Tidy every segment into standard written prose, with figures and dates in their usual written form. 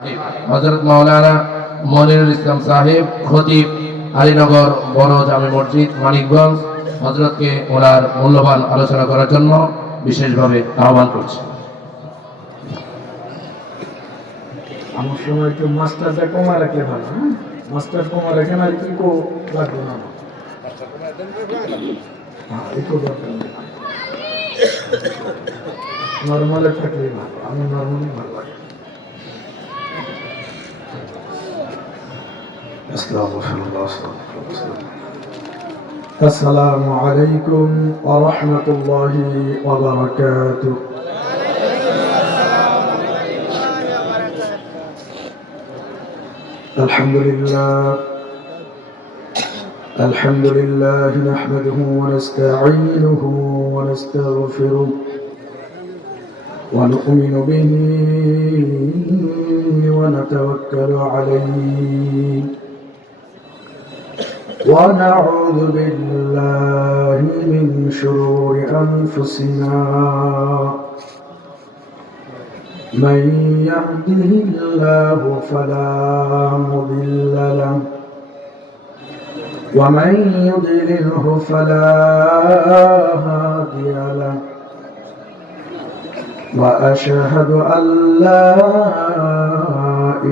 হযরত মাওলানা মনিরুল ইসলাম সাহেব খতিব আলীনগর বড় জামে মসজিদ মানিকগঞ্জ হযরতকে ওনার মূল্যবান আলোচনা করার জন্য বিশেষভাবে আহ্বান করছি। আমার সময় একটু মাস্টারটা কমা রাখলে ভালো। মাস্টার কমা রাখেন আর ইকো লাগবে না। ইকো দরকার নেই, নর্মালে থাকলেই ভালো। আমি নর্মালি ভালো লাগে। আসসালামু আলাইকুম ওয়া রাহমাতুল্লাহি ওয়া বারাকাতুহু। الحمد لله نحمده ونستعينه ونستغفره ونؤمن به ونتوكل عليه ونعوذ بالله من شرور أنفسنا من يهده الله فلا مضل له ومن يضلله فلا هادي له وأشهد أن لا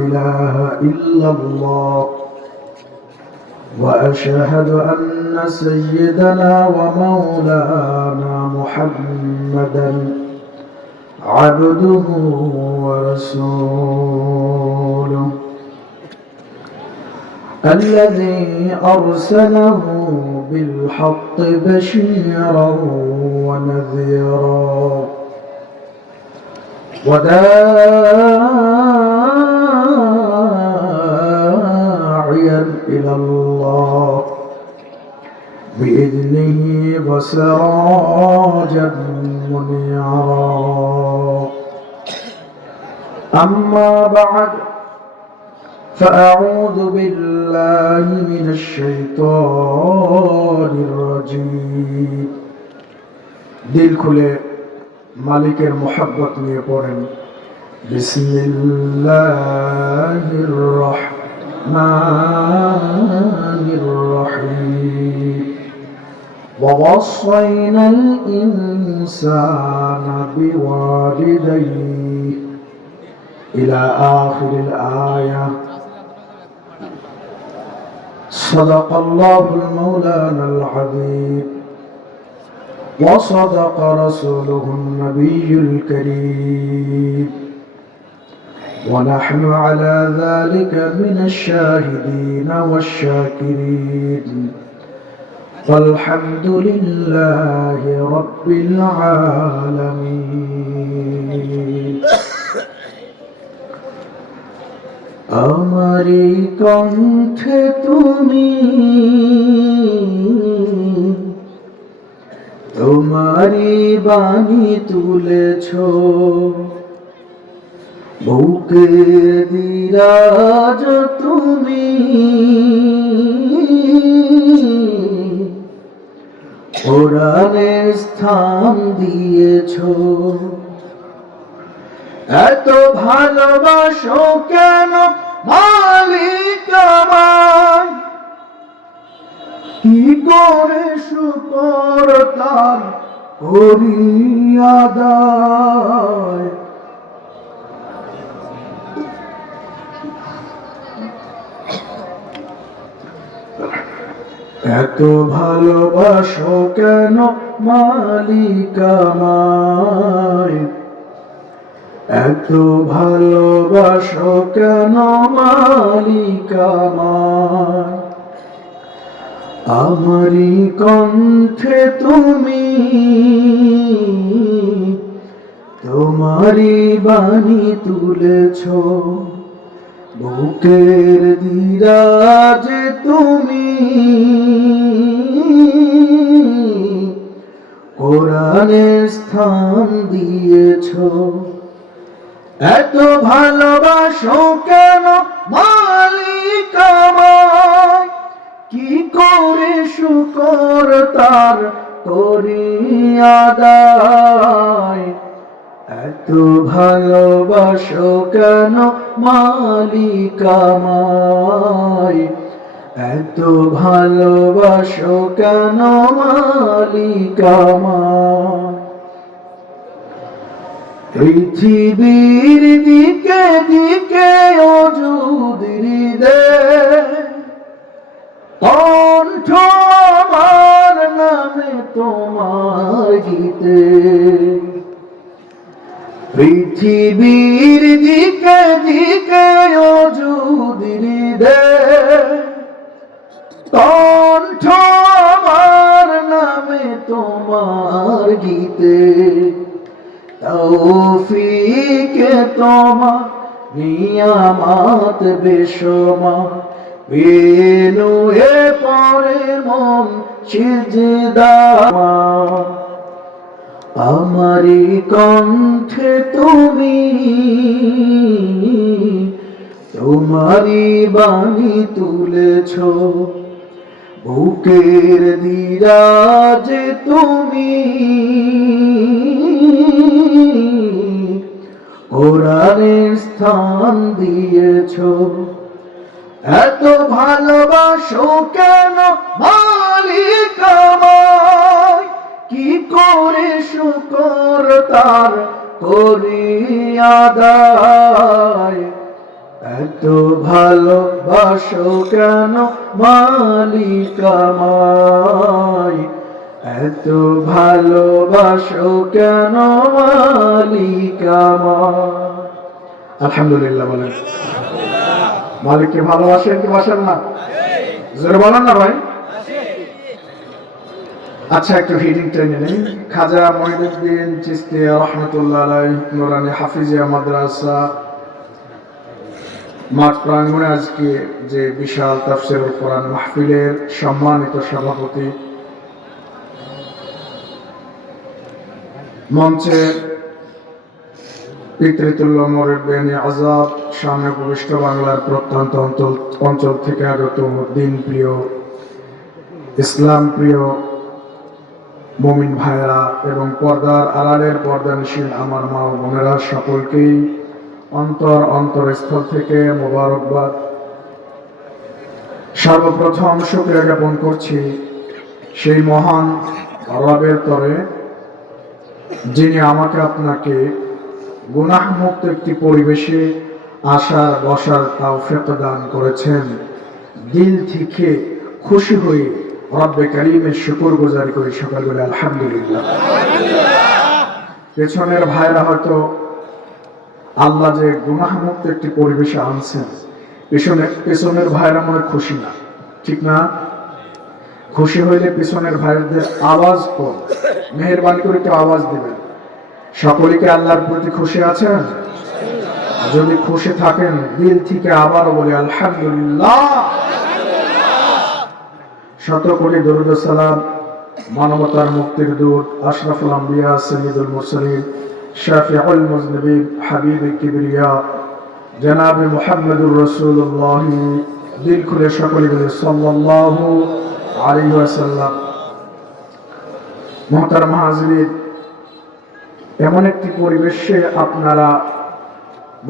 إله إلا الله وأشهد أن سيدنا ومولانا محمدا عبده ورسوله الذي أرسله بالحق بشيرا ونذيرا وداعيا إلى الله بإذنه وسراجا منيرا. أما بعد فأعوذ بالله من الشيطان الرجيم. दिल खुले मालिकेर मोहब्बत निये पढ़ेन बिस्मिल्लाहिर रहमानिर रहीम ووصينا الإنسان بوالديه إلى آخر الآية. صدق الله المولانا العظيم وصدق رسوله النبي الكريم ونحن على ذلك من الشاهدين والشاكرين والحمد لله رب العالمين. আমারি কণ্ঠে তুমি তোমারি বাণী তুলেছ, বুকে দিরাজ তুমি কোরআনের স্থান দিয়েছ। এত ভালোবাসো কেন মালিক আমায়, কি করে শুকর তার করি আদায়। এত ভালোবাসো কেন মালিক আমায়, এত ভালোবাসো কেন মালিক আমায়। আমারি কণ্ঠে তুমি তোমারি বাণী তুলেছ, বুকের দিরাজে তুমি কোরআনের স্থান দিয়েছ। এত ভালোবাসো কেন মালিক আমায়, কি করে শুকর তার করি আদায়। এত ভালোবাসো কেন মালিক আমায়, এত ভালোবাসো কেন মালিক আমায়। পৃথিবীর দিকে দিকে অযুদির দে কণ্ঠ আমার নামে তোমার গীতে। পৃথিবীর দিকে দিকে অযুদির দে কণ্ঠ আমার নামে তোমার গীতে। তৌফিকে তোমার নিয়ামত বেশমার, পেলো এ পরে মন সিজদা। আমারি কণ্ঠে তুমি তোমারি বাণী তুলেছ, বুকের দিরাজে তুমি কোরআনের স্থান দিয়েছ। এত ভালোবাসো কেন মালিক আমায়, কি করে শুকর তার করি আদায়। এত ভালোবাসো কেন মালিক আমায়, এত ভালোবাসো কেন মালিক আমায়। আলহামদুলিল্লাহ বলেন। মালিককে ভালোবাসেন কি বাসেন না? জোরে বলেন না ভাই। আচ্ছা, একটু হিডিং টেনে নেই। খাজা মঈনুদ্দিন চিশতি রাহমাতুল্লাহ আলাইহি নুরানি হাফিজিয়া মাদ্রাসা মাঠ প্রাঙ্গণে আজকে যে বিশাল তাফসীরুল কোরআন মাহফিলের সম্মানিত সভাপতি, মঞ্চে পিতৃতুল্য মুরব্বিয়ানি আযাব, সামনে উপবিষ্ট বাংলার প্রত্যন্ত অঞ্চল থেকে আগত দিন প্রিয়, ইসলাম প্রিয় মুমিন ভাইরা এবং পর্দার আড়ালের পর্দানিশীল আমার মা ও বোনেরা, সকলকেই অন্তরস্থল থেকে মোবারকবাদ। সর্বপ্রথম শুকরিয়া জ্ঞাপন করছি সেই মহান রবের তরে, যিনি আমাকে আপনাকে গুনাহমুক্ত একটি পরিবেশে আসার বসার তৌফিক দান করেছেন। দিল থেকে খুশি হয়ে রব্বে কারীমের শুকরগুজারি করি সকালবেলা আলহামদুলিল্লাহ। পেছনের ভাইরা হয়তো আল্লাহ যে গুনাহমুক্ত একটি পরিবেশে আনছেন, পেছনের ভাইরা মনে খুশি না, ঠিক না? খুশি হইলে পেছনের ভাইদের আওয়াজ কর, মেহেরবানি করে একটু আওয়াজ দিবেন। সকলেকে আল্লাহর প্রতি খুশি আছেন? যদি খুশি থাকেন দিল থেকে আবার বলি আলহামদুলিল্লাহ। শত কোটি দরুদ ও সালাম মানবতার মুক্তির দূত আশরাফুল আম্বিয়া সাইয়্যিদুল মুরসালিন শাফিউল মুজনিবিন হাবিবে কিবরিয়া জনাবে মুহাম্মদুর রাসূলুল্লাহ, দিল খুলে সকলে বলে সাল্লাল্লাহু আলাইহি ওয়াসাল্লাম। মুহতারাম হাজিরিন, এমন একটি পরিবেশে আপনারা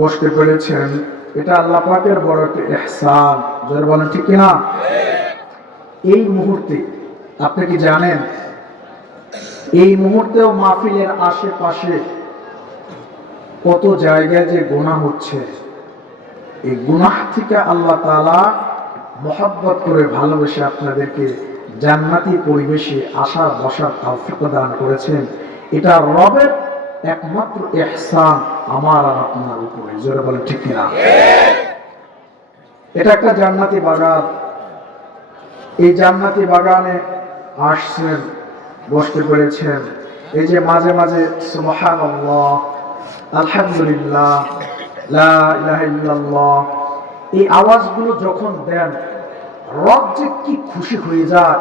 বসতে পেরেছেন, এটা আল্লাহ পাকের বড় একটা ইহসান। যারা বলেন ঠিক কিনা? এই মুহূর্তে আপনি কি জানেন, এই মুহূর্তেও মাহফিলের আশেপাশে কত জায়গায় যে গুনাহ হচ্ছে। এই গুনাহ থেকে আল্লাহ তাআলা মহব্বত করে ভালোবেসে আপনাদেরকে জান্নাতি পরিবেশে আসার বসার তৌফিক দান করেছেন। এটা রবের একমাত্র ইহসান আমার আর আপনার উপরে। জোরে বলেন ঠিক কিনা? এটা একটা জান্নাতি বাগান। এই জান্নাতি বাগানে আসছেন, বসতে পেরেছেন। এই যে মাঝে মাঝে সুবহানাল্লাহ, আলহামদুলিল্লাহ, লা ইলাহা ইল্লাল্লাহ, এই আওয়াজগুলো যখন দেন, রব যে কি খুশি হয়ে যায়,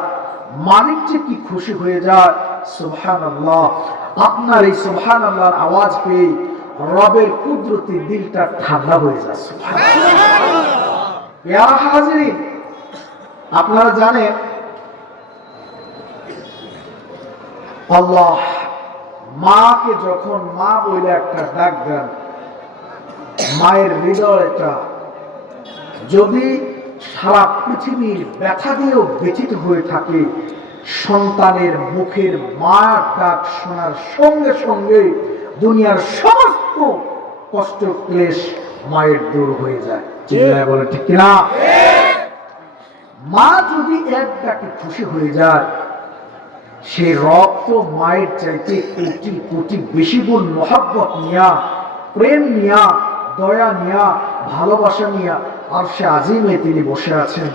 মালিক যে কি খুশি হয়ে যায়। সুবহানাল্লাহ। আপনার এই সুবহানাল্লাহর আওয়াজ পেয়ে রবের কুদরতি দিলটা ঠান্ডা হয়ে যায়। সুবহানাল্লাহ। ইয়া হাজিরিন, আপনারা জানেন আল্লাহ মাকে যখন মা বলে একটা ডাক দেন, মায়ের হৃদয়টা যদি সারা পৃথিবীর ব্যথা দিয়েও ব্যথিত হয়ে থাকে, সন্তানের মুখের মার ডাক শোনার সঙ্গে সঙ্গে দুনিয়ার সমস্ত কষ্ট ক্লেশ মায়ের দূর হয়ে যায়। চিল্লায় বলে ঠিক কিনা? মা যদি এক ডাকে খুশি হয়ে যায়, সেই রক্ত মায়ের চাইতে কোটি কোটি বেশি গুণ মহব্বত নিয়া, প্রেম নিয়া, দয়া নিয়া, ভালোবাসা নিয়া আরশে আজিমে তিনি বসে আছেন।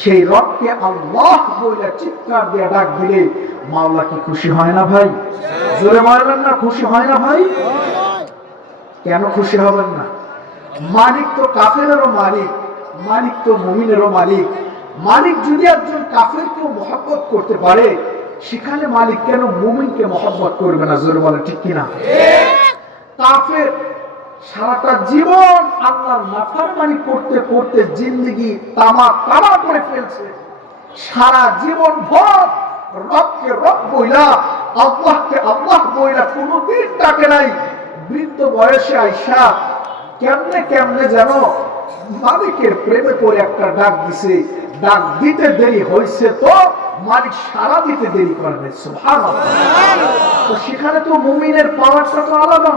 সেই রবকে আল্লাহ বলে চিৎকার দিয়ে ডাক দিলে মাওলা কি খুশি হয় না ভাই? জোরে বলবেন না, খুশি হয় না ভাই? কেন খুশি হবেন না? মালিক তো কাফেরেরও মালিক, মালিক তো মুমিনেরও মালিক। মালিক যদি একজন কাফেরকেও মহব্বত করতে পারে, সেখানে মালিক কেন মুমিনকে মহব্বত করবে না? জোরে বলে ঠিক কিনা? কাফের সারাটা জীবন আল্লাহর নাফরমানি করতে করতে জিন্দেগি তামা তামা করে ফেলছে। সারা জীবন ভর রবকে রব বইলা, আল্লাহকে আল্লাহ বইলা কোনোদিন ডাকে নাই। বৃদ্ধ বয়সে আইসা কেমনে কেমনে যেন মালিকের প্রেমে পড়ে একটা ডাক দিছে। ডাক দিতে দেরি হয়েছে তো মালিক সারা দিতে দেরি করে নাই। সুবহানাল্লাহ। তো সেখানে তো মুমিনের পাওয়ারটা তো আলাদা।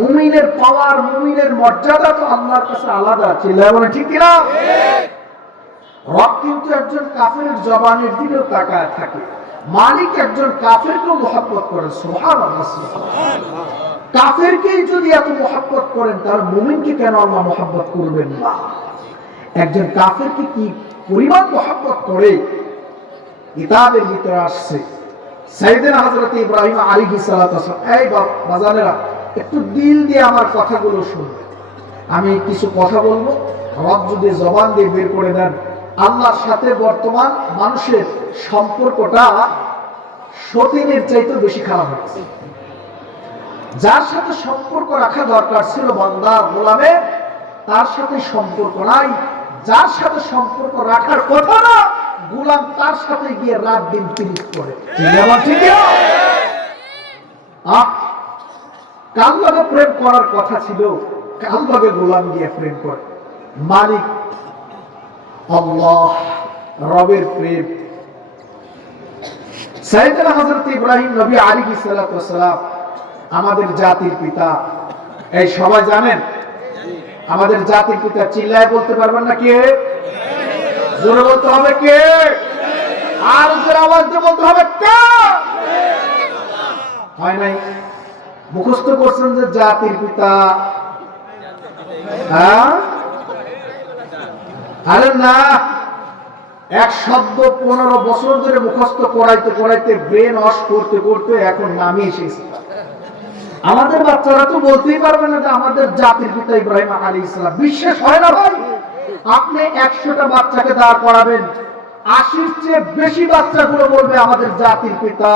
মুমিনের পাওয়ার, মুমিনের মর্যাদা তো আল্লাহর কাছে আলাদা। চিল্লায় বলে ঠিক কিনা? রব কিন্তু একজন কাফেরের জবানের দিকেও তাকায় থাকে। মালিক একজন কাফেরকেও মহব্বত করেন। সুবহানাল্লাহ। কাফেরকেই যদি এত মহব্বত করেন, তাহলে মুমিনকে কেন আল্লাহ মহব্বত করবেন না? একজন কাফেরকে কি পরিমাণ মহব্বত করে কিতাবের ভিতরে আসছে। সাইয়েদনা হযরত ইব্রাহিম আলাইহিস সালাতু ওয়াস সালাম, এই বাজানেরা একটু দিল দিয়ে আমার কথাগুলো শুনবেন। আমি কিছু কথা বলবো, রব যদি জবান দিয়ে বের করে দেন। আল্লাহর সাথে বর্তমান মানুষের সম্পর্কটা সতীনের চাইতে বেশি খারাপ হচ্ছে। যার সাথে সম্পর্ক রাখা দরকার ছিল বান্দার গোলামের, তার সাথে সম্পর্ক নাই। যার সাথে সম্পর্ক রাখার কথা না, গোলাম তার সাথে গিয়ে রাত দিন পিরিত করে। ঠিক কার লগে প্রেম করার কথা ছিল, কার লগে গোলাম গিয়ে প্রেম করে। মালিক আল্লাহ, রবের প্রেম। সাইয়েদনা হযরত ইব্রাহিম নবী আলাইহিস সালাতু ওয়াস সালাম আমাদের জাতির পিতা। এই সবাই জানেন আমাদের জাতির পিতা? চিল্লায় বলতে পারবেন না কে? জোরে বলতে হবে কে? আর জোরে আওয়াজ দিয়ে বলতে হবে কে? হয় নাই? মুখস্থ করছেন যে জাতির পিতা। হ্যাঁ, আরে না, এক শব্দ 15 বছর ধরে মুখস্থ করাইতে করাইতে ব্রেন ওয়াশ করতে করতে এখন নামই এসেছে। আমাদের বাচ্চারা তো বলতেই পারবে না যে আমাদের জাতির পিতা ইব্রাহিম আলাইহিস সালাম। বিশ্বাস হয় না ভাই? আপনি 100টা বাচ্চাকে দাঁড় করাবেন, 80-র চেয়ে বেশি বাচ্চাগুলো বলবে আমাদের জাতির পিতা।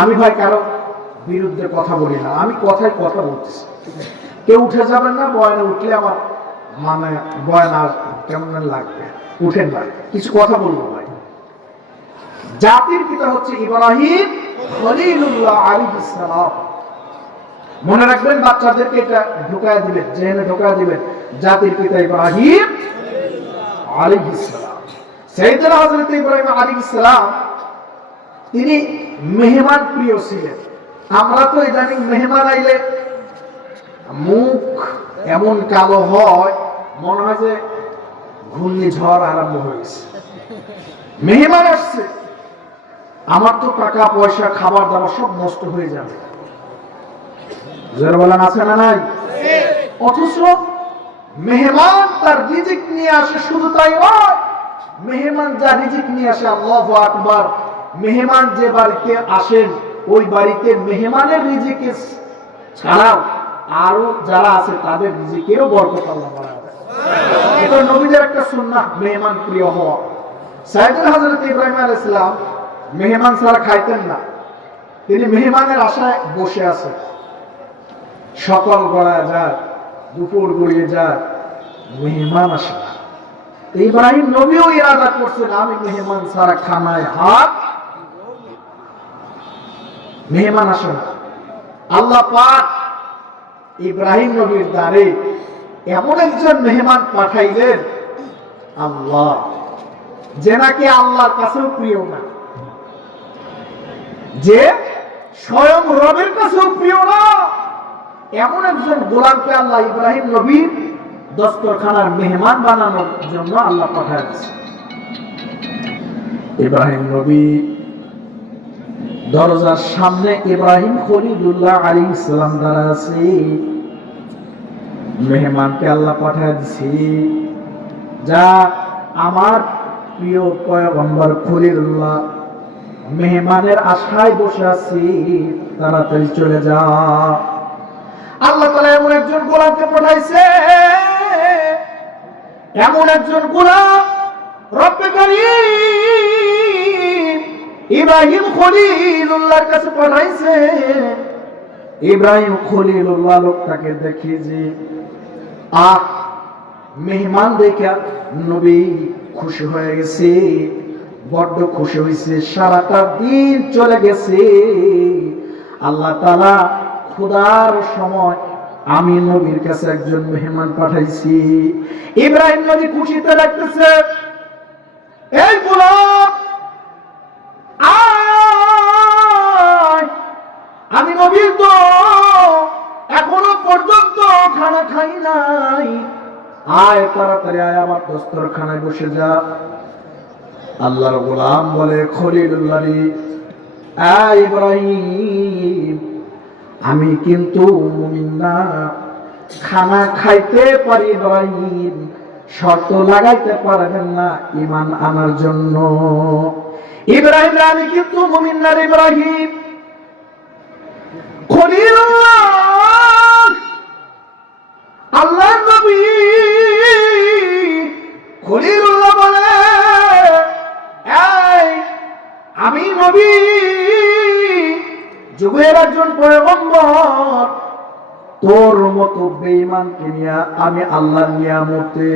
আমি ভাই কারো বিরুদ্ধে কথা বলি না, আমি কথায় কথা বলতেছি। কেউ উঠে যাবেন না, বয়ানে উঠলে আমার মানে বয়ান আর কেমন লাগবে, উঠেন ভাই, কিছু কথা বলবো ভাই। জাতির পিতা হচ্ছে ইব্রাহিম খলিলুল্লাহ আলাইহিস সালাম। মনে রাখবেন, বাচ্চাদেরকে এটা ঢোকায় দিবেন, জেনে ঢোকায় দিবেন, জাতির পিতা ইব্রাহিম আলাইহিস সালাম। সাইয়েদনা হযরত ইব্রাহিম আলাইহিস সালাম তিনি মেহমান প্রিয় ছিলেন। আমরা তো ইদানিং মেহমান আইলে মুখ এমন কালো হয়, মনে হয় যে ঘূর্ণিঝড় আরম্ভ হয়েছে। মেহমান আসছে, আমার তো টাকা পয়সা খাবার দাবার সব নষ্ট হয়ে যাবে। যারা বলেন আছে না নাই? অথচ মেহমান তার রিজিক নিয়ে আসে, শুধু তাই নয়, মেহমান যা রিজিক নিয়ে আসে, আল্লাহু আকবার, মেহমান যে বাড়িতে আসেন ওই বাড়িতে মেহমানের রিজিকে ছাড়াও আরো যারা আছে তাদের রিজিকেরও বরকত আল্লাহ বাড়ায় দেয়। এটা নবীদের একটা সুন্নাহ, মেহমান প্রিয় হওয়া। সাইয়েদনা হযরত ইব্রাহিম আলাইহিস সালাম মেহমান ছাড়া খাইতেন না। তিনি মেহমানের আশায় বসে আছেন। সকাল গড়ায় যায়, দুপুর গড়িয়ে যায়, মেহমান আসে না। ইব্রাহিম নবীও ইরাদা করছেন, আমি মেহমান ছাড়া খানায় হাত মেহমান আসে না। আল্লাহ পাক ইব্রাহিম নবীর দ্বারে এমন একজন মেহমান পাঠাইলেন, আল্লাহ, যে নাকি আল্লাহর কাছেও প্রিয় না, যে স্বয়ং রবের কাছেও প্রিয় না, এমন একজন গোলামকে আল্লাহ ইব্রাহিম নবীর দস্তরখানার মেহমান বানানোর জন্য আল্লাহ পাঠাইছে। ইব্রাহিম নবী দরজার সামনে ইব্রাহিম খলিলুল্লাহ আলাইহিস সালাম দাঁড়া আছে। মেহমানকে আল্লাহ পাঠিয়ে দিছি, যা আমার প্রিয় পয়গম্বর খলিলুল্লাহ মেহমানের আশায় বসে আছি, তাড়াতাড়ি চলে যা। আল্লাহ তাআলা এমন একজন গোলামকে পাঠাইছে, এমন একজন গোলাম রব্বে কারীম ইব্রাহিম খলিলুল্লাহর কাছে পাঠাইছে। ইব্রাহিম খলিলুল্লাহ লোকটাকে দেখে যে মেহমান দেখে নবী খুশি হয়ে গেছে, বড্ড খুশি হয়েছে। সারাটা দিন চলে গেছে, আল্লাহ তাআলা খোদার সময় আমি নবীর কাছে একজন মেহমান পাঠাইছি। ইব্রাহিম নবী খুশিতে লাগতেছে, এই গোলাম আমি নবীর তো এখনো পর্যন্ত খানা খাই নাই, আয় তাড়াতাড়ি আয়, আমার দস্তরখানায় বসে যা। আল্লাহর গোলাম বলে, খলিলুল্লাহ ইব্রাহিম, আমি কিন্তু মুমিন না, খানা খাইতে পারি ইব্রাহিম, শর্ত লাগাইতে পারবেন না ঈমান আনার জন্য। ইব্রাহিম, আমি কিন্তু মুমিন না ইব্রাহিম। খলিলুল্লাহ আল্লাহর নবী খলিলুল্লাহ বলে, এই আমি নবী, যুগের একজন পয়গম্বর, তোর মতো বেঈমানকে নিয়ে আমি আল্লাহর নিয়ামতে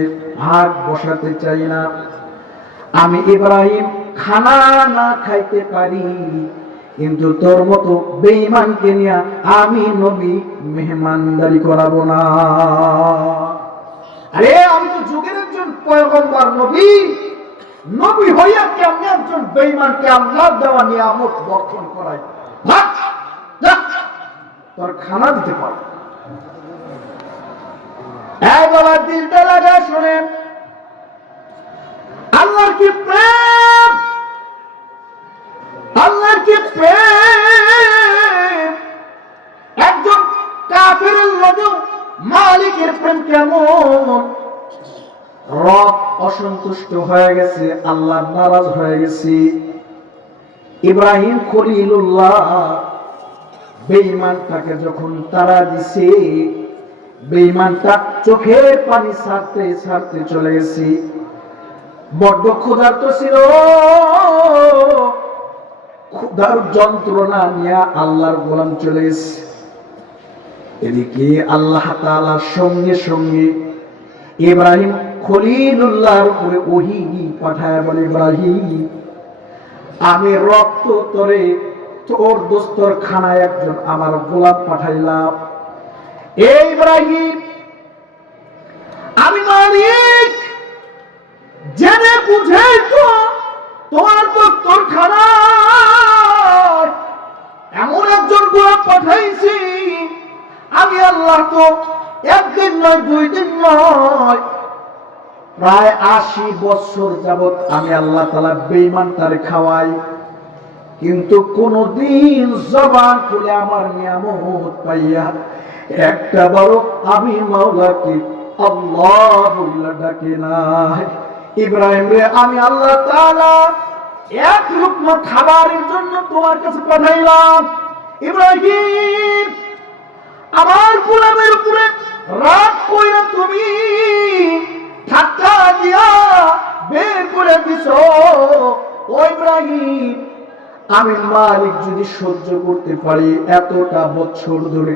ভাগ বসাতে চাই না। আমি ইব্রাহিম খানা না খাইতে পারি, কিন্তু তোর মতো বেঈমানকে নিয়ে আমি নবী মেহমানদারি করাবো না। আরে আমি তো যুগের একজন পয়গম্বর নবী, নবী হইয়া কেমনে একজন বেঈমানকে আল্লাহর দেওয়া নিয়ামত বর্জন করাই? তোর খানা দিতে পারো। এই বাবার দিলটা লাগা শোনেন, আল্লাহর কি প্রেম, আল্লাহর কি প্রেম! একজন কাফিরের লগে মালিকের প্রেম কেমন! রব অসন্তুষ্ট হয়ে গেছে, আল্লাহ নারাজ হয়ে গেছে। ইব্রাহিম খলিলুল্লাহ বেঈমানটাকে যখন তাড়া দিছে, বেঈমানটা চোখের পানি ছাড়তে ছাড়তে চলে গেছে। বড্ড ক্ষুধার্ত ছিল, ক্ষুধার যন্ত্রণা নিয়ে আল্লাহর গোলাম চলে গেছে। এদিকে আল্লাহ তাআলার সঙ্গে সঙ্গে ইব্রাহিম খলিলুল্লাহর উপরে ওহী পাঠায় বলে, ইব্রাহিম, আমি রক্ত তরে তোর দস্তরখানায় একজন আমার গোলাম পাঠাইলাম। এই ইব্রাহিম, আমি মালিক জেনে বুঝে তো তোমার দস্তরখানায় এমন একজন গোলাম পাঠাইছি। আমি আল্লাহ তো একদিন নয়, 2 দিন নয়, প্রায় 80 বছর যাবত আমি আল্লাহ তাআলা বেঈমানটারে খাওয়াই, কিন্তু কোনদিন জবান খুলে আমার নিয়ামত পাইয়া একটা বড় আমি মাওলাকে আল্লাহ বলে ডাকে নাই। ইব্রাহিম রে, আমি আল্লাহ তাআলা এক লুকমা খাবারের জন্য তোমার কাছে পাঠাইলাম। ইব্রাহিম, আমার গোলামের উপরে রাগ কইরা তুমি ঠাট্টা দিয়া বের করে দিছো। ও ইব্রাহিম, আমি মালিক যদি সহ্য করতে পারি এতটা বছর ধরে,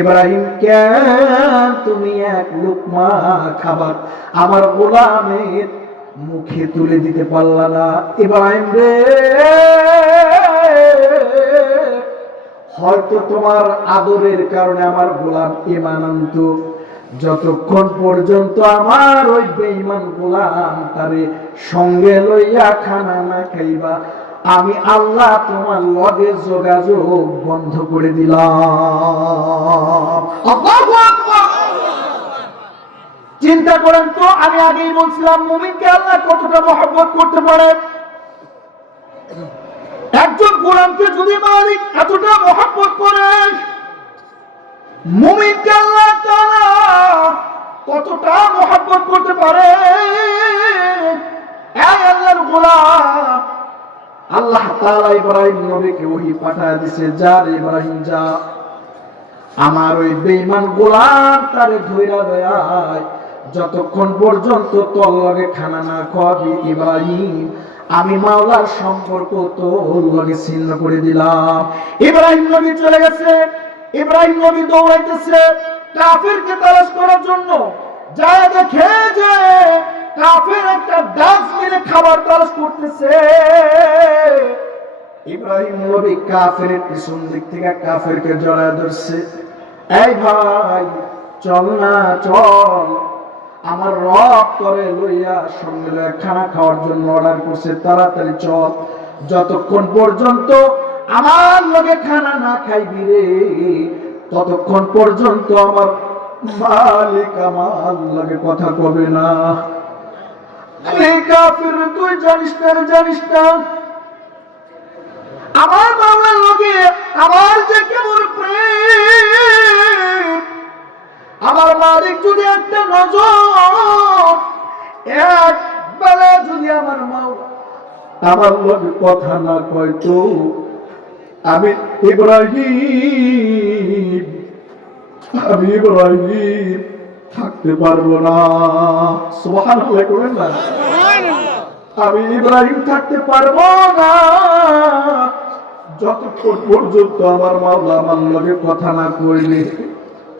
ইব্রাহিম কেন তুমি এক লুকমা খাবার আমার গোলামের মুখে তুলে দিতে পারলা না? ইব্রাহিম রে, হয়তো তোমার আদরের কারণে আমার গোলাম ঈমান আনত, যতক্ষণ পর্যন্ত আমার ওই বেঈমান গোলাম তারে সঙ্গে লইয়া খানা না খাইবা, আমি আল্লাহ তোমার লগে যোগাযোগ বন্ধ করে দিলাম। আল্লাহু আকবার। চিন্তা করেন তো, আমি আগেই বলছিলাম মুমিনকে আল্লাহ কতটা মহব্বত করতে পারে। একজন গোলামকে যদি মালিক এতটা মহব্বত করে, মুমিনকে আল্লাহ তাআলা কতটা মহব্বত করতে পারে। এই আল্লাহর গোলাম, আল্লাহ তাআলা ইব্রাহিম নবীকে ওহী পাঠায় দিয়েছে, যা রে ইব্রাহিম যা, আমার ওই বেঈমান গোলাম তারে ধইরা দেয়, যতক্ষণ পর্যন্ত তোর লগে খানা না খাওয়াবি ইব্রাহিম, আমি মাওলার সম্পর্ক তোর লগে ছিন্ন করে দিলাম। ইব্রাহিম নবী চলে গেছে। ইব্রাহিম নবী দৌড়াইতেছে কাফিরকে তালাশ করার জন্য। যায় দেখে যে কাফির একটা ডাস্টবিনে খাবার তালাশ করতেছে। ইব্রাহিম নবী কাফিরের পিছন দিক থেকে কাফিরকে জড়ায় ধরছে। এই ভাই চল না চল, আমার রব করে লইয়া সঙ্গে লইয়া খানা খাওয়ার জন্য অর্ডার করছে, তাড়াতাড়ি চল, যতক্ষণ পর্যন্ত আমার লগে খানা না খাইবি রে, ততক্ষণ পর্যন্ত আমার মালিক আমার লগে কথা কবে না। কাফির তুই জানিস না আমার মাওলার লগে আমার যে কেমন প্রেম, আমার মালিক যদি একটা নজর একবেলা যদি আমার মাওলা আমার লগে কথা না কয়, তো আমি ইব্রাহিম থাকতে পারবো না। সুবহানাল্লাহ করেন না, আমি ইব্রাহিম থাকতে পারবো না যতক্ষণ পর্যন্ত আমার মাওলা আমার লগে কথা না কইলে।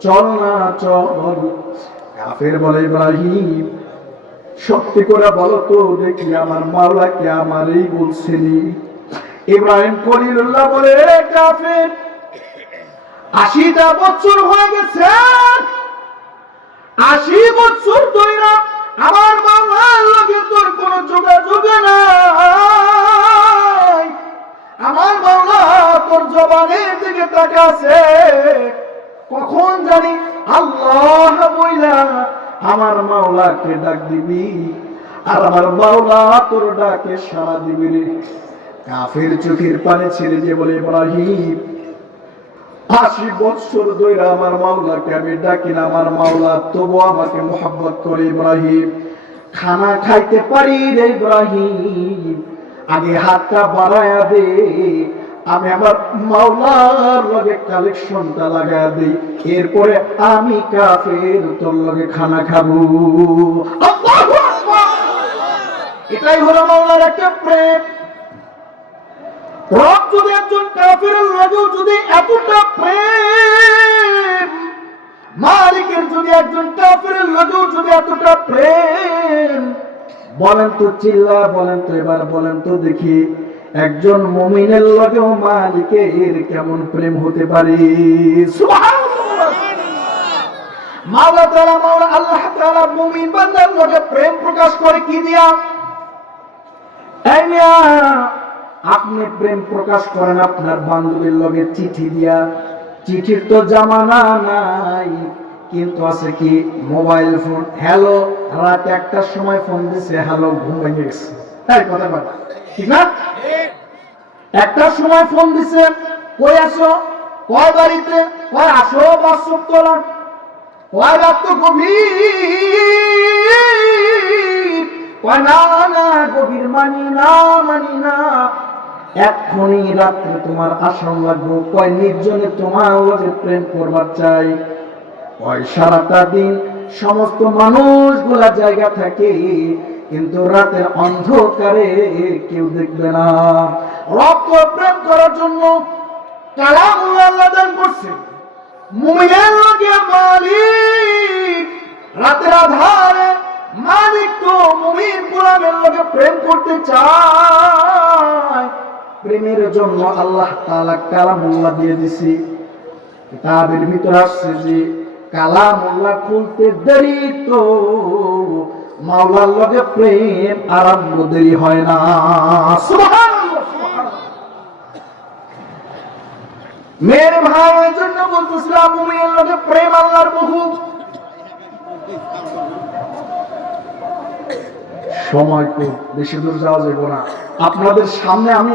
চল না চল। কাফের বলে ইব্রাহিম সত্যি করে বলো তো দেখি আমার মাওলাকে আমারই বলছিলি। ইব্রাহিম খলিলুল্লাহ বলে, কাফের 80টা বছর হয়ে গেছে, 80 বছর ধইরা আমার মাওলার লগে তোর কোনো যোগাযোগ নাই। আমার মাওলা তোর জবানের দিকে তাকাছে, কখন জানি আল্লাহ বইলা আমার মাওলাকে ডাক দিবি, আর আমার মাওলা তোর ডাকে সাড়া দিবি রে। কাফের চোখের পানি ছেড়ে দিয়ে বলে, ইব্রাহিম 80 বছর ধরে আমার মাওলাকে আমি ডাকি না, আমার মাওলা তবু আমাকে মোহাব্বত করে। ইব্রাহিম খানা খাইতে পারি রে ইব্রাহিম, আগে হাতটা বাড়ায়া দে, আমি আমার মাওলার লগে কালেকশনটা লাগায়া দেই, এরপরে আমি কাফের তোর লগে খানা খাবো। আল্লাহু আকবার। এটাই হলো মাওলার একটা প্রেম। রব যদি একজন কাফিরের লাগেও যদি এতটা প্রেম, মালিকের যদি একজন কাফিরের লাগেও যদি এতটা প্রেম, বলেন তো চিল্লা বলেন তো এবার বলেন তো দেখি, একজন মুমিনের লাগেও মালিকের কেমন প্রেম হতে পারে। সুবহানাল্লাহ। মাওলা তাআলা মাওলা আল্লাহ তাআলা মুমিন বান্দার লগে প্রেম প্রকাশ করে কি দিয়া? এই মিয়া, আপনি প্রেম প্রকাশ করেন আপনার বান্ধবীর লগে চিঠি দিয়া। চিঠির তো জামানা নাই, কিন্তু আছে কি মোবাইল ফোন। হ্যালো, রাত 1টার সময় ফোন দিছে, হ্যালো ঘুম ভেঙে গেছে, তাই কথা বলা ঠিক না? 1টার সময় ফোন দিছে, কই আসো, কয় বাড়িতে, কয় আসো বাসক তোলা, কয় রাত তো গভীর, কয় না না গভীর মানি না, এক্ষুনি রাত্রে তোমার আসাম লাগবো, কয় নির্জনে তোমার লগে প্রেম করবার চাই, কয় সারাটা দিন সমস্ত মানুষগুলা জায়গা থাকে, কিন্তু রাতের অন্ধকারে কেউ দেখবে না। রব প্রেম করার জন্য কালামুল্লাহ আল্লাহ দান করছে। মুমিনের লগে মালিক রাতের আধারে, মালিক তো মুমিন গোলামের লগে প্রেম করতে চায়। প্রেমের জন্য আল্লাহ তাআলা কালামুল্লাহ দিয়ে দিছি। কিতাবের ভিতরে আসছে যে কালামুল্লাহ খুলতে দেরি তো মাওলার লগে প্রেম আরম্ভ দেরি হয় না। সুবহানাল্লাহ, সুবহানাল্লাহ। মেরে ভাই ওই জন্য বলতেছিলাম মুমিনের লগে প্রেম আল্লাহর বহু। সময় খুব বেশি দূর যাওয়া যাবে না। আপনাদের সামনে আমি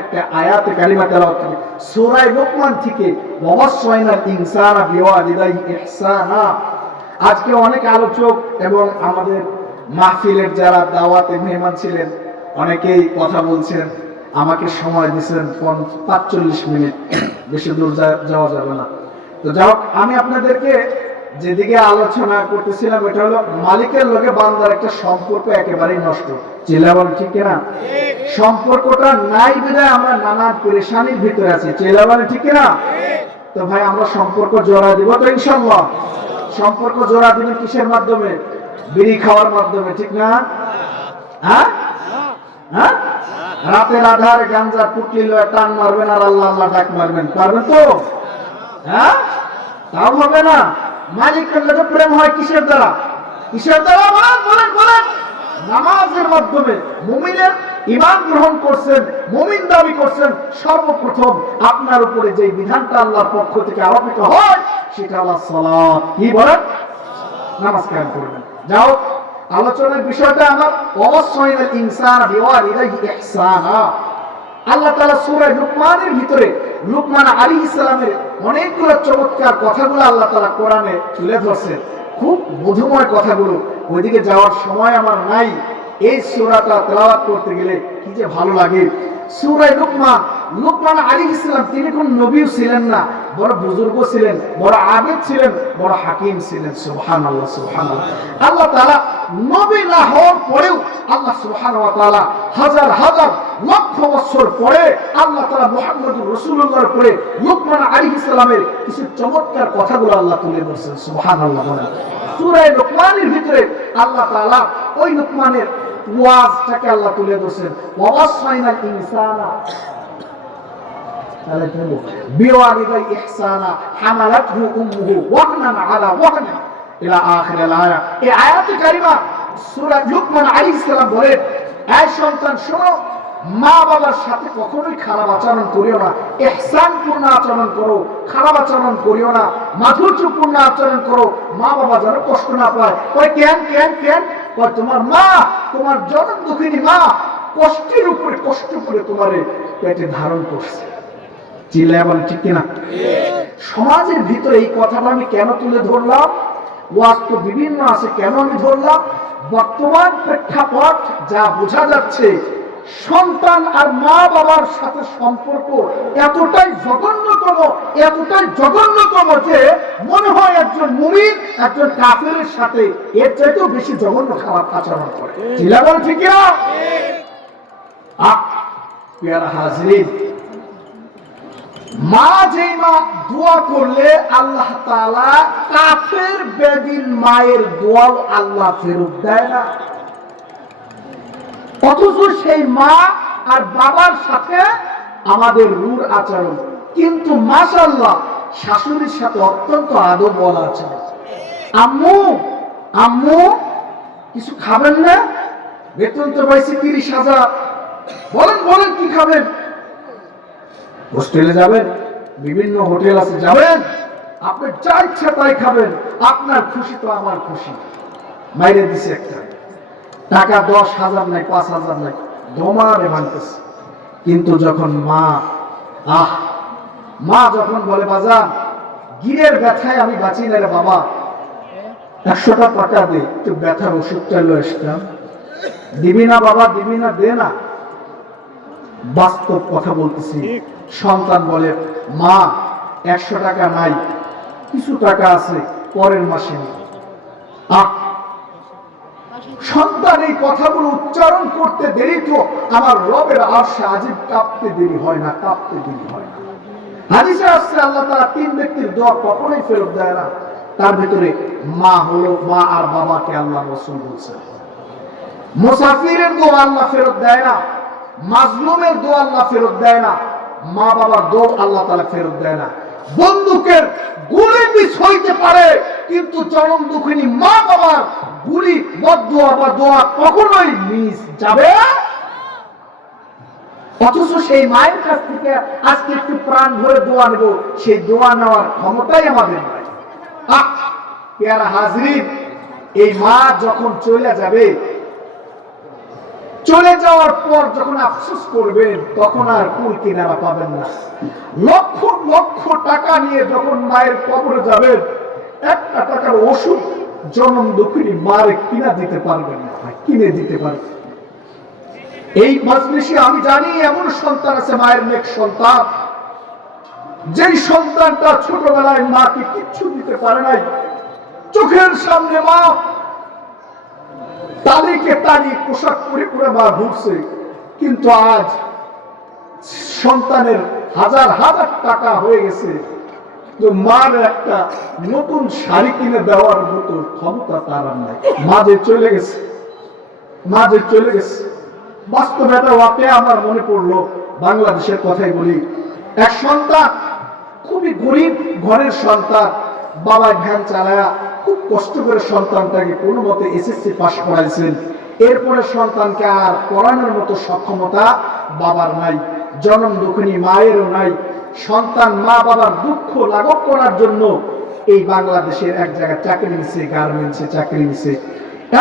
একটা আয়াতে কালিমা তেলাওয়াত করি সূরা লুকমান থেকে, ওয়াসাইনাল ইনসানা বিওয়ালিদাইহি ইহসানা। আজকে অনেক আলোচক এবং আমাদের মাহফিলের যারা দাওয়াতে মেহমান ছিলেন অনেকেই কথা বলছেন, আমাকে সময় দিয়েছেন 45 মিনিট, বেশি দূর যাওয়া যাবে না। তো যাই হোক, আমি আপনাদেরকে যেদিকে আলোচনা করতেছিলাম এটা হলো মালিকের লগে বান্দার একটা সম্পর্ক একেবারেই নষ্ট। চিল্লাবল ঠিক কিনা? সম্পর্কটা নাই বিধায় আমরা নানান পেরেশানির ভিতরে আছি। চিল্লাবল ঠিক কিনা? তো ভাই আমরা সম্পর্ক জোড়া দিব তো ইনশাআল্লাহ। সম্পর্ক জোড়া দিবেন কিসের মাধ্যমে? বিড়ি খাওয়ার মাধ্যমে, ঠিক না? হ্যাঁ হ্যাঁ, রাতের আধারে গাঞ্জা পুটলি লয়ে টান মারবেন আর আল্লাহ আল্লাহ ডাক মারবেন, পারবেন তো? হ্যাঁ, তাও হবে না। মালিকের লগে প্রেম হয় কিসের দ্বারা? কিসের দ্বারা? বলেন বলেন বলেন। নামাজের মাধ্যমে। মুমিনের ঈমান গ্রহণ করছেন, মুমিন দাবি করছেন, সর্বপ্রথম আপনার উপরে যে বিধানটা আল্লাহর পক্ষ থেকে আরোপিত হয় সেটা হলো সালাত। কি বলেন? নামাজ কায়েম করবেন। যাও, আলোচনার বিষয়টা আমার ওয়াসাইনাল ইনসানা বিওয়ালিদাইহি ইহসানা। আল্লাহ তাআলা সূরা লুকমানের ভিতরে লুকমান আলাইহিস সালামের অনেকগুলো চমৎকার কথাগুলো আল্লাহ তাআলা কোরআনে তুলে ধরছেন, খুব মধুময় কথাগুলো। ওইদিকে যাওয়ার সময় আমার নাই। এই সূরাটা তেলাওয়াত করতে গেলে কি যে ভালো লাগে। সূরা লুকমান আলাইহিস সালাম তিনি কোন নবীও ছিলেন না, বড় বুজুর্গ ছিলেন, বড় আবেদ ছিলেন, বড় হাকিম ছিলেন। সুবহানাল্লাহ, সুবহানাল্লাহ। আল্লাহ তাআলা নবী না হওয়ার পরেও আল্লাহ সুবহানাহু ওয়া তাআলা হাজার হাজার লক্ষ বছর পরে আল্লাহ তাআলা মুহাম্মদুর রাসূলুল্লাহর উপরে লুকমান আলাইহিস সালামের কিছু চমৎকার কথাগুলো আল্লাহ তুলে ধরছেন। সুবহানাল্লাহ। সূরা লুকমানের ভিতরে আল্লাহ তাআলা ওই লুকমানের ওয়াজটাকে আল্লাহ তুলে ধরছেন। ওয়াসাইনাল ইনসানা বিওয়ালিদাই ইহসানা হামালাতহু উম্মুহু ওয়াহনান আলা ওয়াহন ইলা আখিরিল আয়া। এই আয়াতে কারিমা সূরা লুকমান আলাইহিস সালাম বলেন, এই সন্তান শোনো, মা বাবার সাথে কখনোই খারাপ আচরণ করিও না, ইহসানপূর্ণ আচরণ করো, খারাপ আচরণ করিও না, মাধুর্যপূর্ণ আচরণ করো, মা বাবা যেন কষ্ট না পায়। কই কেন কেন কেন? কই তোমার মা, তোমার জনম দুঃখিনী মা কষ্টের উপরে কষ্ট করে তোমারে পেটে ধারণ করছে। চিল্লায় বলেন ঠিক কিনা? সমাজের ভিতরে এই কথাটা আমি কেন তুলে ধরলাম? ওয়াজ তো বিভিন্ন আছে, কেন আমি ধরলাম? বর্তমান প্রেক্ষাপট যা বোঝা যাচ্ছে, সন্তান আর মা বাবার সাথে সম্পর্ক এতটাই জঘন্যতম যে মনে হয় একজন মুমিন একজন কাফেরের সাথে এর চাইতেও বেশি জঘন্য খারাপ আচরণ করে। চিল্লাবেন ঠিক না? প্রিয় হাজরিন, মা যেই মা দোয়া করলে আল্লাহ তাআলা কাফের বেদিন মায়ের দোয়াও আল্লাহ ফেরত দেয় না, অথচ সেই মা আর বাবার সাথে আমাদের রূঢ় আচরণ। কিন্তু মাশাআল্লাহ শাশুড়ির সাথে অত্যন্ত আদব বলা আছে। আম্মু আম্মু কিছু খাবেন না? বেতন তো পাইছি 30,000, বলেন বলেন কি খাবেন? হোস্টেলে যাবেন, বিভিন্ন হোটেল আছে, যাবেন, আপনি যা ইচ্ছা তাই খাবেন, আপনার খুশি তো আমার খুশি। মাইরে দিছে একটা টাকা 10,000 নাই, 5,000 নাই, দমারে মানতেছে। কিন্তু যখন মা যখন বলে বাজান গিরের ব্যথায় আমি বাঁচি না রে বাবা, 100টা টাকা দে, একটু ব্যথার ওষুধটা লয়ে আসতাম, দিবি না বাবা, দিবি না, দে না। বাস্তব কথা বলতেছি। সন্তান বলে মা 100 টাকা নাই, কিছু টাকা আছে, পরের মাসে। সন্তান এই কথাগুলো উচ্চারণ করতে দেরি তো আমার রবের আরশে আজিব কাঁপতে দেরি হয় না, কাঁপতে দেরি হয় না। হাদিসে আসছে আল্লাহ তাআলা 3 ব্যক্তির দোয়া কখনোই ফেরত দেয় না। তার ভিতরে মা হলো, মা আর বাবাকে আল্লাহ রাসূল বলছেন। মুসাফিরের দোয়া আল্লাহ ফেরত দেয় না। মাজলুমের দোয়া আল্লাহ ফেরত দেয় না, মা বাবার দোয়া আল্লাহ তাআলা ফেরত দেয় না। বন্দুকের গুলি মিস হইতে পারে, কিন্তু জনম দুঃখিনী মা বাবার গুলি বদদোয়া বা দোয়া কখনোই মিস যাবে। অথচ সেই মায়ের কাছ থেকে আজকে একটু প্রাণ ভরে দোয়া নেব, সেই দোয়া নেওয়ার ক্ষমতাই আমাদের নাই। পেয়ারা হাজরিন, এই মা যখন চলে যাবে, চলে যাওয়ার পর যখন আফসোস করবেন, তখন আর কুল কিনারা পাবেন না। লক্ষ লক্ষ টাকা নিয়ে যখন মায়ের কবরে যাবেন, একটা টাকার ওষুধ জনম দুঃখিনী মারে কিনা দিতে পারবেন না, কিনে দিতে পারবেন। এই মাজলিসে আমি জানি এমন সন্তান আছে, মায়ের নেক সন্তান, যেই সন্তানটা ছোটবেলায় মাকে কিচ্ছু দিতে পারে নাই, চোখের সামনে মা তালিকে তালি পোশাক পরে পরে মা ঘুরছে, কিন্তু আজ সন্তানের হাজার হাজার টাকা হয়ে গেছে, তো মার একটা নতুন শাড়ি কিনে দেওয়ার মতো ক্ষমতা তার নাই। মাঝে চলে গেছে, মাঝে চলে গেছে। বাস্তবে একটা ওয়াকে আমার মনে পড়লো, বাংলাদেশের কথাই বলি। এক সন্তান, খুবই গরিব ঘরের সন্তান, বাবা ভ্যান চালায়া খুব কষ্ট করে সন্তানটাকে কোনো মতে এসএসসি পাস করাইছেন। এরপরে সন্তানকে আর পড়ানোর মতো সক্ষমতা বাবার নাই, জনম দুঃখিনী মায়েরও নাই। সন্তান মা বাবার দুঃখ লাঘব করার জন্য এই বাংলাদেশের এক জায়গায় চাকরি নিছে, গার্মেন্টসে চাকরি নিছে।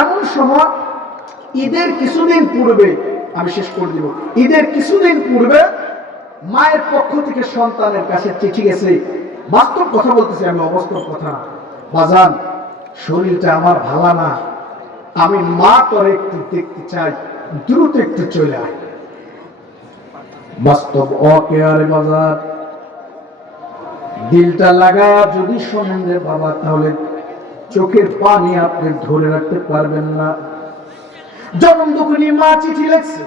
এমন সময় ঈদের কিছুদিন পূর্বে, আমি শেষ করে দিব, ঈদের কিছুদিন পূর্বে মায়ের পক্ষ থেকে সন্তানের কাছে চিঠি গেছে। বাস্তব কথা বলতেছি আমি, অবাস্তব কথা। বাজান, শরীরটা আমার ভালো না, আমি মা তোরে একটু দেখতে চাই, দ্রুত একটু চলে আয়। বাস্তব অকেয়ারে বাজার, দিলটা লাগায়া যদি শোনেন রে বাবা, তাহলে চোখের পানি আপনি ধরে রাখতে পারবেন না। জনম দুঃখিনী মা চিঠি লিখছে,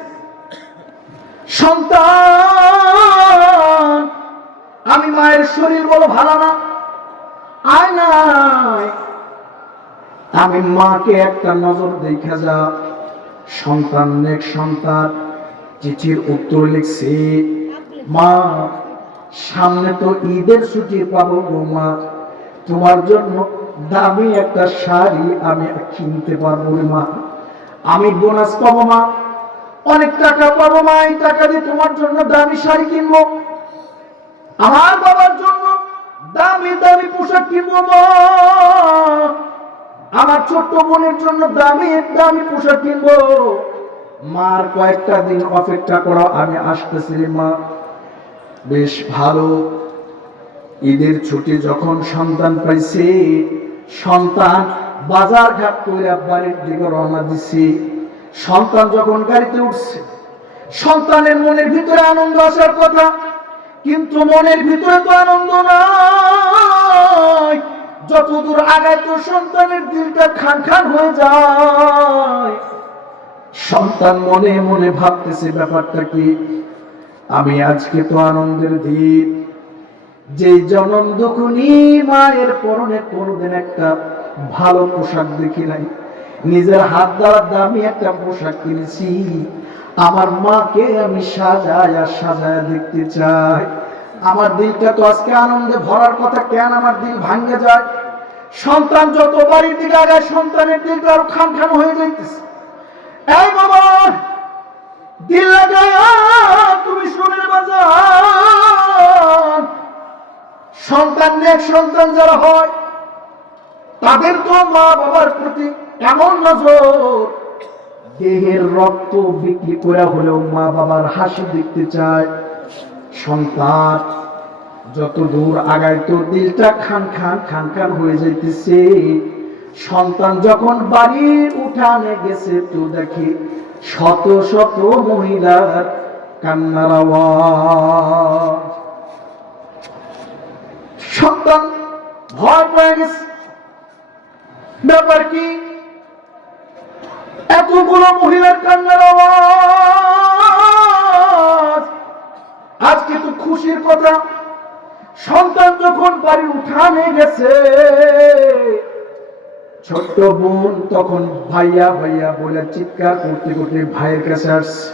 সন্তান আমি মায়ের শরীর বলো ভালো না, আয় নাই, আমি মাকে একটা নজর দেখা যা। সন্তান নেক সন্তান চিঠির উত্তর লিখছে, মা সামনে তো ঈদের ছুটি পাবো গো মা, তোমার জন্য দামি একটা শাড়ি আমি কিনতে পারবো মা, আমি বোনাস পাবো মা, অনেক টাকা পাবো মা, এই টাকা দিয়ে তোমার জন্য দামি শাড়ি কিনবো, আমার বাবার জন্য দামি দামি পোশাক কিনবো মা, আমার ছোট্ট বোনের জন্য দামি দামি পোশাক কিনবো। মার কয়েকটা দিন অপেক্ষা করো, আমি আসতেছি মা। বেশ ভালো। ঈদের ছুটি যখন সন্তান পাইছে, সন্তান বাজার ঘাট করে বাড়ির দিকে রওনা দিছে। সন্তান যখন গাড়িতে উঠছে, সন্তানের মনের ভিতরে আনন্দ আসার কথা, কিন্তু মনের ভিতরে তো আনন্দ নাই। যতদূর আগায় তো সন্তানের দিলটা খান খান হয়ে যায়। সন্তান মনে মনে ভাবতেছে ব্যাপারটা কি, আমি আজকে তো আনন্দের দিন, যে জনম দুঃখিনী মায়ের পরনে কোনদিন একটা ভালো পোশাক দেখি নাই, নিজের হাত দ্বারা দামি একটা পোশাক কিনেছি, আমার মাকে আমি সাজায়া সাজায়া দেখতে চাই। আমার দিলটা তো আজকে আনন্দে ভরার কথা, কেন আমার দিল ভাঙ্গে যায়? সন্তান যত বাড়ির দিকে আগায়, সন্তানের দিলটা আরো খান খান হয়ে যাইতেছে। এই বাবা, দিল লাগায়া তুমি শোনের বাজার, সন্তান নেক সন্তান যারা হয়, তাদের তো মা বাবার প্রতি এমন নজর, দেহের রক্ত বিক্রি করে হলেও মা বাবার হাসি দেখতে চায়। সন্তান যত দূর আগায় তো দিলটা খান খান খান খান হয়ে যাইতেছে। সন্তান যখন বাড়ির উঠানে গেছে, তো দেখি শত শত মহিলার কান্নার আওয়াজ। সন্তান ভয় পেয়ে গেছে, ব্যাপার কি? এতগুলো মহিলার কান্নার আওয়াজ, আজকে তো খুশির কথা। সন্তান যখন বাড়ির উঠানে গেছে, ছোট্ট বোন তখন ভাইয়া ভাইয়া বলে চিৎকার করতে করতে ভাইয়ের কাছে আসছে।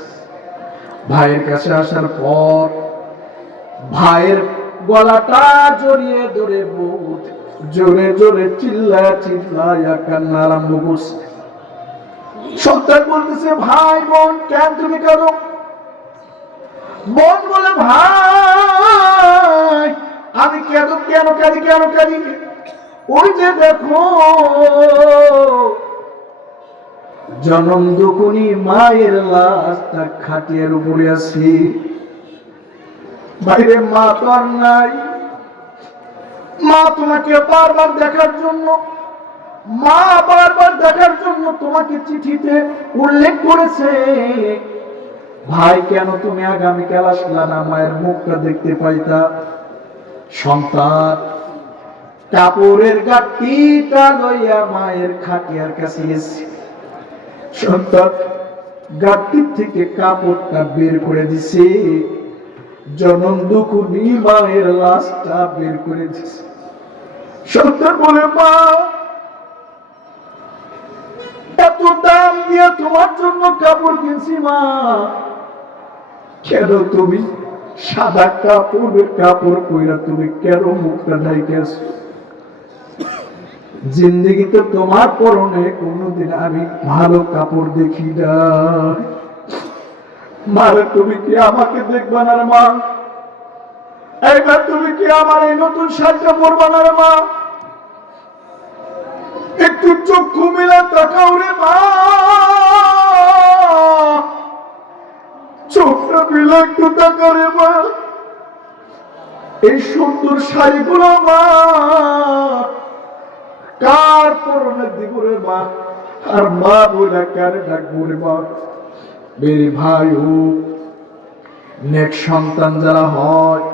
ভাইয়ের কাছে আসার পর ভাইয়ের গলাটা জড়িয়ে ধরে বুক জোরে জোরে চিল্লায়া কান্না আরম্ভ করছে। সন্তান বলতেছে, ভাই বোন কেন তুমি কাঁদো? বোন বলে, ভাই আমি কেন কাঁদি? ওই যে দেখো জনম দুকুনি মায়ের লাশটা খাটিয়ার উপরে আছে। বাইরে মা তো আর নাই। মা তোমাকে বারবার দেখার জন্য তোমাকে চিঠিতে উল্লেখ করেছে। ভাই কেন তুমি আগামীকাল আসলা না, মায়ের মুখটা দেখতে পাইতা। সন্তান কাপড়ের গাঁটটিটা লইয়া মায়ের খাটিয়ার কাছে গেছে। সন্তান গাঁটটির থেকে কাপড়টা বের করে দিছে, জনম দুকুনি মায়ের লাশটা বের করে দিছে। সন্তান বলে, মা এত দাম দিয়ে তোমার জন্য কাপড় কিনছি, মা কেন তুমি সাদা কাপড় কইরা তুমি কেন মুখটা ঢাইকেছ? জিন্দেগিতে তোমার পরনে কোনদিন আমি ভালো কাপড় দেখি না। মারে তুমি কি আমাকে দেখবা না মা? এইবার তুমি কি আমার এই নতুন শাড়িটা পরবা না মা? একটু চক্ষু মিলা তাকাও রে মা, চোখটা মিলা একটু তাকাও রে মা। এই সুন্দর শাড়িগুলো মা কার পরনে দিব রে মা? আর মা বলে কারে ডাকবো রে মা? মেরে ভাই ও নেক সন্তান যারা হয়,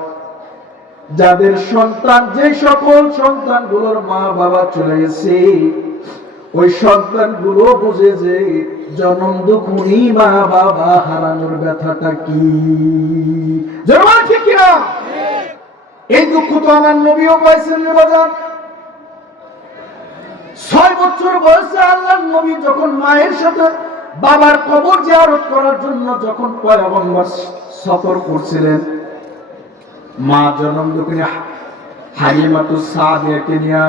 যাদের সন্তান, যে সকল সন্তানগুলোর মা বাবা চলে গেছে, ওই সন্তানগুলো বুঝে যে জনম দুঃখী মা বাবা হারানোর ব্যথাটা কি। জনম ঠিক কিনা? এই দুঃখ তো আমার নবীও পাইছেন রে বাজার। 6 বছর বয়সে আল্লাহর নবী যখন মায়ের সাথে বাবার কবর জিয়ারত করার জন্য যখন পয়গম্বর সফর করছিলেন, মা জনম দুঃখী হালিমাতুস সাদিয়াকে নিয়ে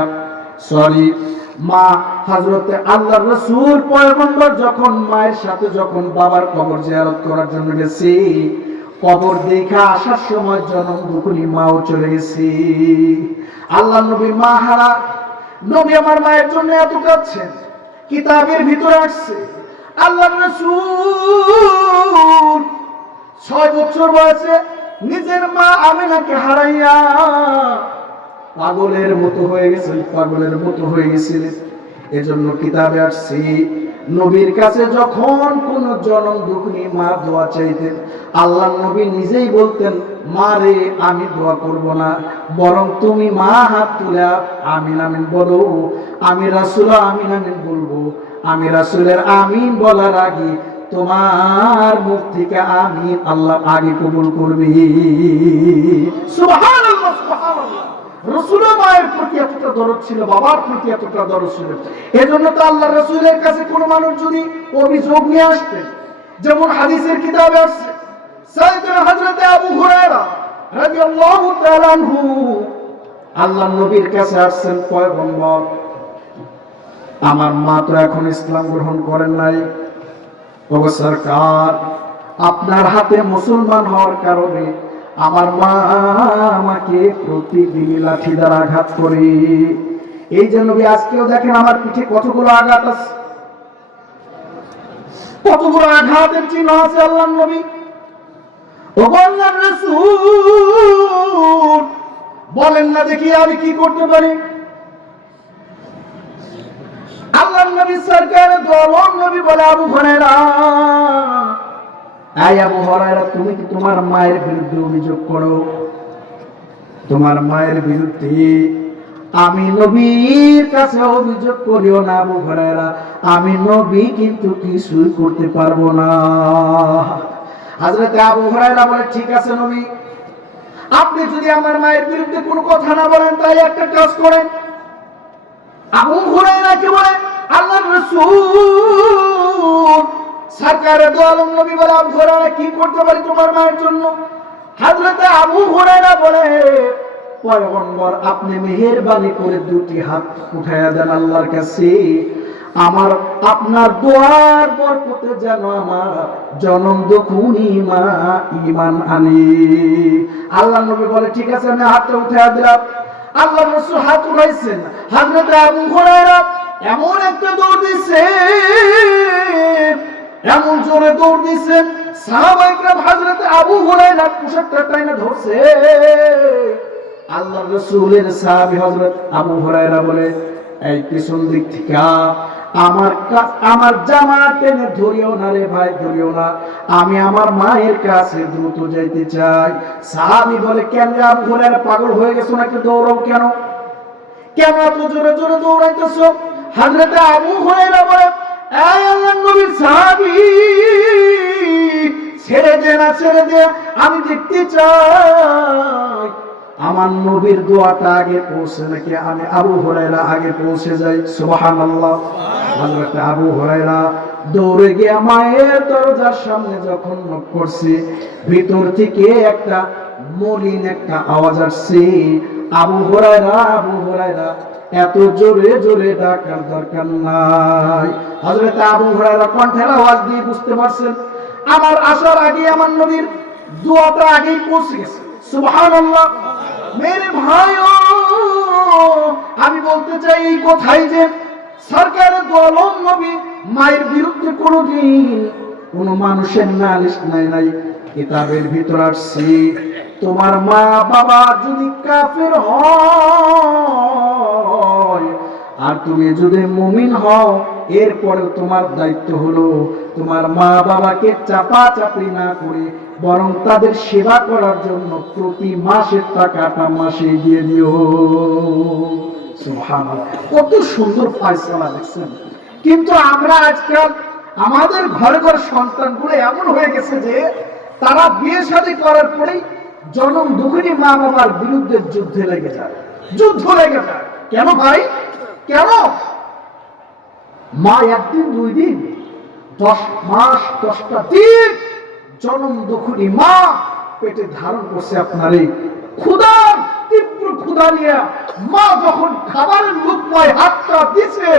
মা হযরতে আল্লাহর রাসূল পয়গম্বর যখন মায়ের সাথে যখন বাবার কবর জিয়ারত করার জন্য গেছে, কবর দেখা আসার সময় জনম দুঃখী মাও চলে গেছে। আল্লাহর নবী মা হারা। নবী আমার মায়ের জন্য এত কাঁদছেন। কিতাবের ভিতরে আসছে আল্লাহর রাসূল 6 বছর বয়সে নিজের মা আমিনাকে হারাইয়া পাগলের মতো হয়ে গেছিলেন। এজন্য কিতাবে আসছে নবীর কাছে যখন কোন জনম দুঃখী মা দোয়া চাইতেন, আল্লাহর নবী নিজেই বলতেন, মা রে আমি দোয়া করব না, বরং তুমি মা হাত তুলে আমিন আমিন বলো। আমি রাসূল আমিন আমিন বলবো। আমি রাসূলের আমিন বলার আগে তোমার মুখ থেকে আমিন আল্লাহ আগে কবুল করবে। সুবহানাল্লাহ, সুবহানাল্লাহ। রাসূলের মায়ের প্রতি এতটা দরদ ছিল, বাবার প্রতি এতটা দরদ ছিল। এজন্য তো আল্লাহ রাসূলের কাছে কোন মানুষ যদি অভিযোগ নিয়ে আসতেন, যেমন হাদিসের কিতাবে আছে সাইয়েদনা হযরত আবু হুরায়রা রাদিয়াল্লাহু তাআলা আনহু আল্লাহর নবীর কাছে আসছেন, পয়গম্বর আমার মা তো এখন ইসলাম গ্রহণ করেন নাই, ওগো সরকার আপনার হাতে মুসলমান হওয়ার কারণে আমার মা আমাকে প্রতিদিন লাঠি দ্বারা আঘাত করে। এই যে নবী আজকেও দেখেন আমার পিঠে কতগুলো আঘাত আছে, কতগুলো আঘাতের চিহ্ন আছে। আল্লাহর নবী ও আল্লাহর রাসূল বলেন না দেখি আমি কি করতে পারি। আল্লাহর নবী সরকার দোয়ার নবী বলে, আবু হুরায়রা, এই আবু হুরায়রা তুমি কি তোমার মায়ের বিরুদ্ধে অভিযোগ করো? তোমার মায়ের বিরুদ্ধে আমি নবীর কাছে অভিযোগ করিও না আবু হুরায়রা, আমি নবী কিন্তু কিছুই করতে পারবো না। হযরত আবু হুরায়রা বলে, ঠিক আছে নবী, আপনি যদি আমার মায়ের বিরুদ্ধে কোনো কথা না বলেন তাই একটা কাজ করেন। আবু হুরায়রা কি বলে, আল্লাহর রাসূল সরকারে দো আলম নবী বলে, আবু হুরায়রা কি করতে পারি তোমার মায়ের জন্য? হযরত আবু হুরায়রা বলে, পয়গম্বর আপনি মেহেরবানি করে দুটি হাত উঠায়া দেন আল্লাহর কাছে, আমার আপনার দোয়ার বরকতে যেন আমার জনম দুখুনি মা ঈমান আনি। আল্লাহ নবী বলে ঠিক আছে, আমি হাতটা উঠায়া দিলাম। আল্লাহ রাসূল হাত উঠাইছেন, হযরত আবু হুরায়রা এমন একটা দৌড় দিছে, এমন জোরে দৌড় দিছেন, সাহাবায়ে কেরাম হযরত আবু হুরায়রার পোশাকটা টাইনা ধরছে। আল্লাহর রাসূলের সাহাবী হযরত আবু হুরায়রা বলে, এই পিছন দিক থেকে আমার জামা টেনে ধরিও না রে ভাই, ধরিও না, আমি আমার মায়ের কাছে দ্রুত যাইতে চাই। সাহাবী বলে, কেন রে আবু হুরায়রা, পাগল হয়ে গেছো নাকি? দৌড়াও কেন, কেন এত জোরে জোরে দৌড়াইতেছো? হযরত আবু হুরায়রা বলে, এই আল্লাহর নবীর সাহাবী, ছেড়ে দে না, ছেড়ে দে, আমি দেখতে চাই আমার নবীর দোয়াটা আগে পৌঁছে নাকি আমি আবু হুরায়রা আগে পৌঁছে যাই। সুবহানাল্লাহ। হযরত আবু হুরায়রা দৌড়ে গিয়ে মায়ের দরজার সামনে যখন নক করছে, ভিতর থেকে একটা মলিন একটা আওয়াজ আসছে, আবু হুরায়রা, আবু হুরায়রা, এত জোরে জোরে ডাকার দরকার নাই। হযরত আবু হুরায়রা কণ্ঠের আওয়াজ দিয়ে বুঝতে পারছেন আমার আসার আগে আমার নবীর দোয়াটা আগেই পৌঁছে গেছে। সুবহানাল্লাহ। মেরে ভাইও, আমি বলতে চাই এই কথাই যে সরকারের দো আলম নবী মায়ের বিরুদ্ধে কোনোদিন কোনো মানুষের নালিশ নাই। কিতাবের ভিতর আসছে, তোমার মা বাবা যদি কাফের হয় আর তুমি যদি মুমিন হও, এরপরেও তোমার দায়িত্ব হলো তোমার মা বাবাকে চাপাচাপি না করে বরং তাদের সেবা করার জন্য প্রতি মাসের টাকাটা মাসে দিয়ে দিও। সুবহানাল্লাহ। কত সুন্দর ফয়সালা দেখছেন। কিন্তু আমরা আজকাল আমাদের ঘরে ঘরে সন্তানগুলো এমন হয়ে গেছে যে তারা বিয়ে শাদী করার পরেই জনম দুঃখিনী মা বাবার বিরুদ্ধে যুদ্ধে লেগে যায়, যুদ্ধ লেগে যায়। কেন ভাই, কেন? মা একদিন দুই দিন 10 মাস 10টা দিন জনম দুঃখিনী মা পেটে ধারণ করছে আপনারে, ক্ষুধার তীব্র ক্ষুধা নিয়ে মা যখন খাবারের লুকমায় হাতটা দিছে,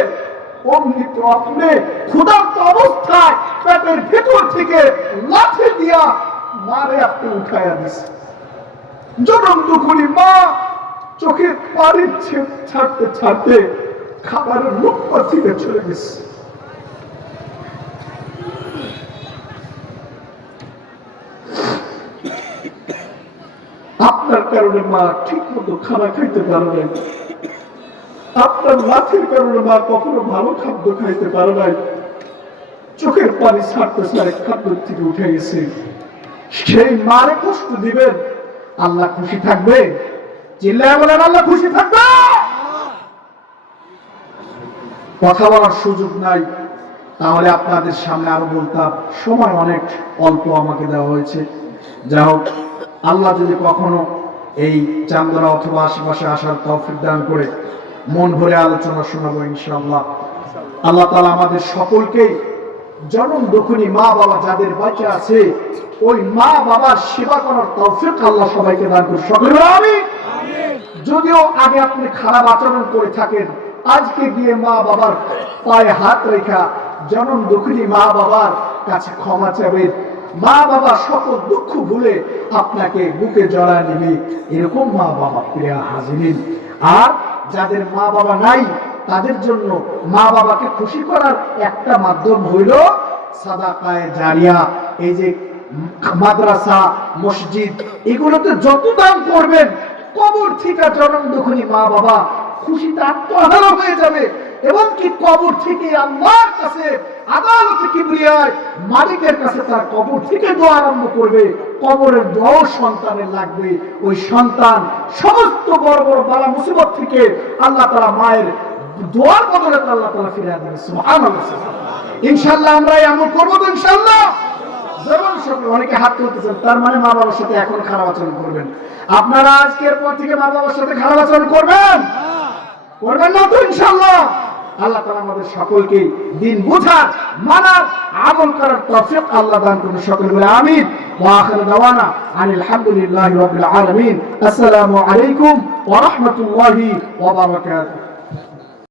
অমনি তো আপনি ক্ষুধার্ত অবস্থায় পেটের ভেতর থেকে লাঠি দিয়া মারে আপনি উঠাইয়া দিছে। জনম দুঃখিনী মা চোখের পানি ছাড়তে ছাড়তে খাবারের লুকমা থেকে চলে গেছে। আপনার কারণে মা ঠিক মতো খানা খাইতে পারে নাই, আপনার লাঠির কারণে মা কখনো ভালো খাদ্য খাইতে পারে নাই, চোখের পানি ছাড়তে ছাড়ে খাদ্য থেকে উঠে গেছে। সেই মারে কষ্ট দিবেন, আল্লাহ খুশি থাকবে? চিল্লায় বলেন আল্লাহ খুশি থাকবে? কথা বলার সুযোগ নাই, তাহলে আপনাদের সামনে আরো বলতাম, সময় অনেক অল্প আমাকে দেওয়া হয়েছে। যা হোক, আল্লাহ যদি কখনো এই চান্দরা অথবা আশেপাশে আসার তৌফিক দান করে মন ভরে আলোচনা শোনাবো ইনশাআল্লাহ। আল্লাহ তাআলা আমাদের সকলকে জনম দুঃখিনী মা বাবা যাদের বাচ্চা আছে ওই মা বাবার সেবা করার তৌফিক আল্লাহ সবাইকে দান করুন। সকলে বলেন আমিন। যদিও আগে আপনি খারাপ আচরণ করে থাকেন, আজকে গিয়ে মা বাবার পায়ে হাত রেখা জনম দুঃখিনী মা বাবার কাছে ক্ষমা চাবেন। মা বাবা সকল দুঃখ ভুলে আপনাকে বুকে জড়ায় নিবে, এরকম মা বাবা প্রিয় হাজিরিন। আর যাদের মা বাবা নাই তাদের জন্য মা বাবাকে খুশি করার একটা মাধ্যম হইল সাদাকায়ে জারিয়া। এই যে মাদ্রাসা, মসজিদ, এগুলোতে যত দান করবেন, কবর থেকে জনম দুঃখিনী মা বাবা খুশিতে আত্মহারা হয়ে যাবে এবং কি কবর থেকে আল্লাহর কাছে আদালতে কিবরিয়ায় মালিকের কাছে তার কবর থেকে দোয়া আরম্ভ করবে। কবরের দোয়া সন্তানের লাগবে, ওই সন্তান সমস্ত বড় বড় বালা মুসিবত থেকে আল্লাহ তাআলা মায়ের দোয়ার বদলে আল্লাহ তাআলা ফিরিয়ে দেবে। সুবহানাল্লাহ। ইনশাআল্লাহ আমরা এই আমল করব তো ইনশাআল্লাহ। যেমন সব অনেকে হাত তুলতেছেন, তার মানে মা বাবার সাথে এখন খারাপ আচরণ করবেন। আপনারা আজকের পর থেকে মা বাবার সাথে খারাপ আচরণ করবেন? করবেন না তো ইনশাআল্লাহ? আল্লাহ তাআলা আমাদের সকলকে দিন বোঝার, মানার, আমল করার তৌফিক আল্লাহ দান করুন। সকলে বলে আমিন। ওয়া আখিরু দাওয়ানা আনিল হামদুলিল্লাহি রাব্বিল আলামিন। আসসালামু আলাইকুম ওয়া রাহমাতুল্লাহি ওয়া বারাকাতুহু।